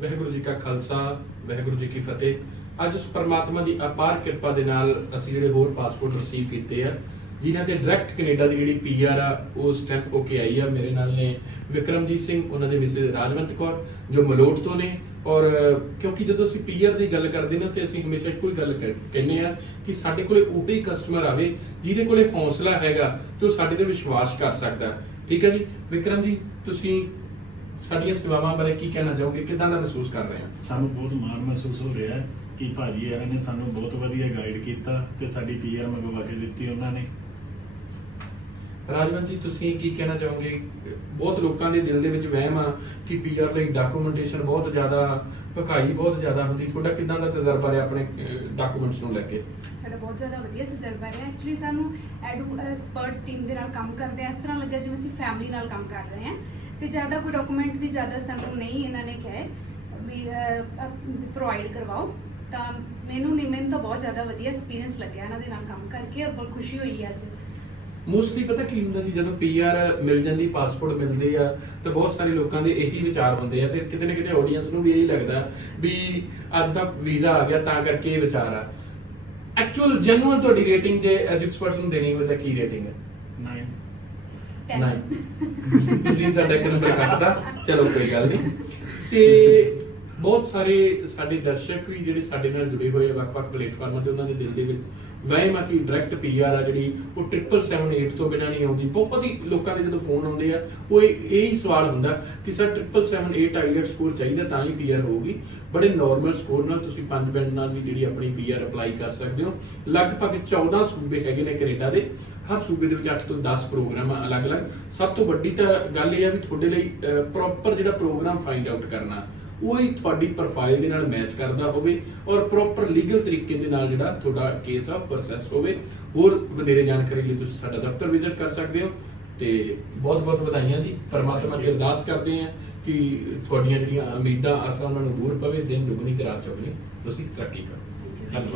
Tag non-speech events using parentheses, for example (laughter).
ਵਾਹਿਗੁਰੂ ਜੀ ਕਾ ਖਾਲਸਾ, ਵਾਹਿਗੁਰੂ ਜੀ ਕੀ ਫਤਿਹ। ਅੱਜ ਉਸ ਪਰਮਾਤਮਾ ਦੀ ਅਪਾਰ ਕਿਰਪਾ ਦੇ ਨਾਲ ਅਸੀਂ ਜਿਹੜੇ ਹੋਰ ਪਾਸਪੋਰਟ ਰਿਸੀਵ ਕੀਤੇ ਆ, ਜਿਨ੍ਹਾਂ ਤੇ ਡਾਇਰੈਕਟ ਕੈਨੇਡਾ ਦੀ ਜਿਹੜੀ ਪੀਆਰ ਆ, ਉਹ ਸਟੈਂਪ ਹੋ ਕੇ ਆਈ ਆ। ਮੇਰੇ ਨਾਲ ਨੇ ਵਿਕਰਮਜੀਤ ਸਿੰਘ, ਉਹਨਾਂ ਦੇ ਮਿਸਿਸ ਰਾਜਵੰਤ ਕੌਰ, ਜੋ ਮਲੋਟ ਤੋਂ ਨੇ। ਔਰ, ਕਿਉਂਕਿ ਜਦੋਂ ਅਸੀਂ ਪੀਆਰ ਦੀ ਗੱਲ ਕਰਦੇ ਨਾ, ਤੇ ਅਸੀਂ ਹਮੇਸ਼ਾ ਇੱਕੋ ਹੀ ਗੱਲ ਕਹਿ- ਕਹਿੰਦੇ ਆ ਕਿ ਸਾਡੇ ਕੋਲੇ ਉਹੀ ਕਸਟਮਰ ਆਵੇ, ਜਿਹਦੇ ਕੋਲੇ ਹੌਸਲਾ ਹੈਗਾ, ਤੇ ਉਹ ਸਾਡੇ ਤੇ ਵਿਸ਼ਵਾਸ ਕਰ ਸਕਦਾ। ਠੀਕ ਹੈ ਜੀ? ਵਿਕਰਮ ਜੀ ਤੁਸੀਂ ਸਾਡੀਆਂ ਸੇਵਾਵਾਂ ਬਾਰੇ ਕੀ ਕਹਿਣਾ ਚਾਹੋਗੇ? ਕਿਦਾਂ ਦਾ ਮਹਿਸੂਸ ਕਰ ਰਹੇ ਆ ਸਾਨੂੰ ਬਹੁਤ ਮਾਣ ਮਹਿਸੂਸ ਹੋ ਰਿਹਾ ਹੈ ਕਿ ਭਾਜੀ ਇਹਨਾਂ ਨੇ ਸਾਨੂੰ ਬਹੁਤ ਵਧੀਆ ਗਾਈਡ ਕੀਤਾ ਤੇ ਸਾਡੀ ਪੀਆਰ ਮੰਗਵਾ ਕੇ ਦਿੱਤੀ ਉਹਨਾਂ ਨੇ। ਰਾਜਵੰਤ ਜੀ ਤੁਸੀਂ ਕੀ ਕਹਿਣਾ ਚਾਹੋਗੇ? ਬਹੁਤ ਲੋਕਾਂ ਦੇ ਦਿਲ ਦੇ ਵਿੱਚ ਵਹਿਮ ਆ ਕਿ ਪੀਆਰ ਲਈ ਡਾਕੂਮੈਂਟੇਸ਼ਨ ਬਹੁਤ ਜ਼ਿਆਦਾ ਭਕਾਈ ਬਹੁਤ ਜ਼ਿਆਦਾ ਹੁੰਦੀ। ਤੁਹਾਡਾ ਕਿਦਾਂ ਦਾ ਤਜਰਬਾ ਰਿਹਾ ਆਪਣੇ ਡਾਕੂਮੈਂਟਸ ਨੂੰ ਲੈ ਕੇ? ਸਾਡਾ ਬਹੁਤ ਜ਼ਿਆਦਾ ਵਧੀਆ ਤਜਰਬਾ ਰਿਹਾ। ਐਕਚੁਅਲੀ ਸਾਨੂੰ ਐਕਸਪਰਟ ਟੀਮ ਦੇ ਨਾਲ ਕੰਮ ਕਰਦੇ ਆ। ਇਸ ਤਰ੍ਹਾਂ ਲੱਗਿਆ ਜਿਵੇਂ ਅਸੀਂ ਫੈਮਿਲੀ ਨਾਲ ਕੰਮ ਕਰ ਰਹੇ ਹਾਂ। ਤੇ ਜ਼ਿਆਦਾ ਕੋਈ ਡਾਕੂਮੈਂਟ ਵੀ ਜ਼ਿਆਦਾ ਸਾਨੂੰ ਨਹੀਂ ਇਹਨਾਂ ਨੇ ਕਿਹਾ ਵੀ ਪ੍ਰੋਵਾਈਡ ਕਰਵਾਓ ਤਾਂ ਮੈਨੂੰ ਨਹੀਂ ਮੈਨੂੰ ਤਾਂ ਬਹੁਤ ਜ਼ਿਆਦਾ ਵਧੀਆ ਐਕਸਪੀਰੀਅੰਸ ਲੱਗਿਆ ਇਹਨਾਂ ਦੇ ਨਾਲ ਕੰਮ ਕਰਕੇ ਔਰ ਬਹੁਤ ਖੁਸ਼ੀ ਹੋਈ ਹੈ ਅੱਜ। ਮੋਸਟਲੀ ਪਤਾ ਕੀ ਹੁੰਦਾ ਜੀ ਜਦੋਂ ਪੀਆਰ ਮਿਲ ਜਾਂਦੀ ਪਾਸਪੋਰਟ ਮਿਲਦੇ ਆ ਤਾਂ ਬਹੁਤ ਸਾਰੇ ਲੋਕਾਂ ਦੇ ਇਹੀ ਵਿਚਾਰ ਹੁੰਦੇ ਆ ਤੇ ਕਿਤੇ ਨਾ ਕਿਤੇ ਆਡੀਅנס ਨੂੰ ਵੀ ਇਹੀ ਲੱਗਦਾ ਵੀ ਅੱਜ ਤੱਕ ਵੀਜ਼ਾ ਆ ਗਿਆ ਤਾਂ ਕਰਕੇ ਇਹ ਵਿਚਾਰ ਆ। ਐਕਚੁਅਲ ਜੈਨੂਅਲ ਤੁਹਾਡੀ ਰੇਟਿੰਗ ਜੇ ਐਜੂਕਸਪਰਟ ਨੂੰ ਦੇਣੀ ਹੋਵੇ ਤਾਂ ਕੀ ਰੇਟਿੰਗ ਹੈ? 9 Ten. ਨਹੀਂ (laughs) ਤੁਸੀਂ ਸਾਡਾ ਇੱਕ ਨੰਬਰ ਕੱਟਦਾ ਚਲੋ ਕੋਈ ਗੱਲ ਨਹੀਂ ਤੇ ਬਹੁਤ ਸਾਰੇ ਸਾਡੇ ਦਰਸ਼ਕ ਵੀ ਜਿਹੜੇ ਸਾਡੇ ਨਾਲ ਜੁੜੇ ਹੋਏ ਆ, ਵੱਖ-ਵੱਖ ਪਲੇਟਫਾਰਮਾਂ ਤੇ ਉਹਨਾਂ ਦੇ ਦਿਲ ਦੇ ਵਿੱਚ ਵਹਿਮ ਆ ਕਿ ਡਾਇਰੈਕਟ ਪੀਆਰ ਆ ਜਿਹੜੀ, ਉਹ 778 ਤੋਂ ਬਿਨਾਂ ਨਹੀਂ ਆਉਂਦੀ। ਬਹੁਤ ਹੀ ਲੋਕਾਂ ਦੇ ਜਦੋਂ ਫੋਨ ਆਉਂਦੇ ਆ, ਉਹ ਇਹ ਹੀ ਸਵਾਲ ਹੁੰਦਾ ਕਿ ਸਰ 778 ਆਈਲੈਟ ਸਕੋਰ ਚਾਹੀਦਾ ਤਾਂ ਹੀ ਪੀਆਰ ਹੋਊਗੀ। ਬੜੇ ਨਾਰਮਲ ਸਕੋਰ ਨਾਲ ਤੁਸੀਂ ਪੰਜ ਬੈਂਡ ਨਾਲ ਵੀ ਜਿਹੜੀ ਆਪਣੀ ਪੀਆਰ ਅਪਲਾਈ ਕਰ ਸਕਦੇ ਹੋ। ਲਗਭਗ 14 ਸੂਬੇ ਹੈਗੇ ਨੇ ਕੈਨੇਡਾ ਦੇ। ਹਰ ਸੂਬੇ ਦੇ ਵਿੱਚ 8 ਤੋਂ 10 ਪ੍ਰੋਗਰਾਮ ਆ ਅਲੱਗ-ਅਲੱਗ। ਸਭ ਤੋਂ ਵੱਡੀ ਤਾਂ ਗੱਲ ਇਹ ਆ ਵੀ ਤੁਹਾਡੇ ਲਈ ਪ੍ਰੋਪਰ ਜਿਹੜਾ ਪ੍ਰੋਗਰਾਮ ਫਾਈਂਡ ਆਊਟ ਕਰਨਾ। ਉਹ ਹੀ ਤੁਹਾਡੀ ਪ੍ਰੋਫਾਈਲ ਦੇ ਨਾਲ ਮੈਚ ਕਰਦਾ ਹੋਵੇ ਔਰ ਪ੍ਰੋਪਰ ਲੀਗਲ ਤਰੀਕੇ ਦੇ ਨਾਲ ਜਿਹੜਾ ਤੁਹਾਡਾ ਕੇਸ ਆ ਪ੍ਰੋਸੈਸ ਹੋਵੇ। ਹੋਰ ਵਧੇਰੇ ਜਾਣਕਾਰੀ ਲਈ ਤੁਸੀਂ ਸਾਡਾ ਦਫ਼ਤਰ ਵਿਜ਼ਿਟ ਕਰ ਸਕਦੇ ਹੋ। ਤੇ ਬਹੁਤ ਬਹੁਤ ਵਧਾਈਆਂ ਜੀ। ਪਰਮਾਤਮਾ ਅੱਗੇ ਅਰਦਾਸ ਕਰਦੇ ਹਾਂ ਕਿ ਤੁਹਾਡੀਆਂ ਜਿਹੜੀਆਂ ਉਮੀਦਾਂ, ਆਸਾਂ ਉਹਨਾਂ ਨੂੰ ਦੂਰ ਪਵੇ, ਦਿਨ ਦੁਗਣੀ ਤੇ ਰਾਤ ਚੌਗਣੀ। ਤੁਸੀਂ ਤਰੱਕੀ ਕਰੋ। ਧੰਨਵਾਦ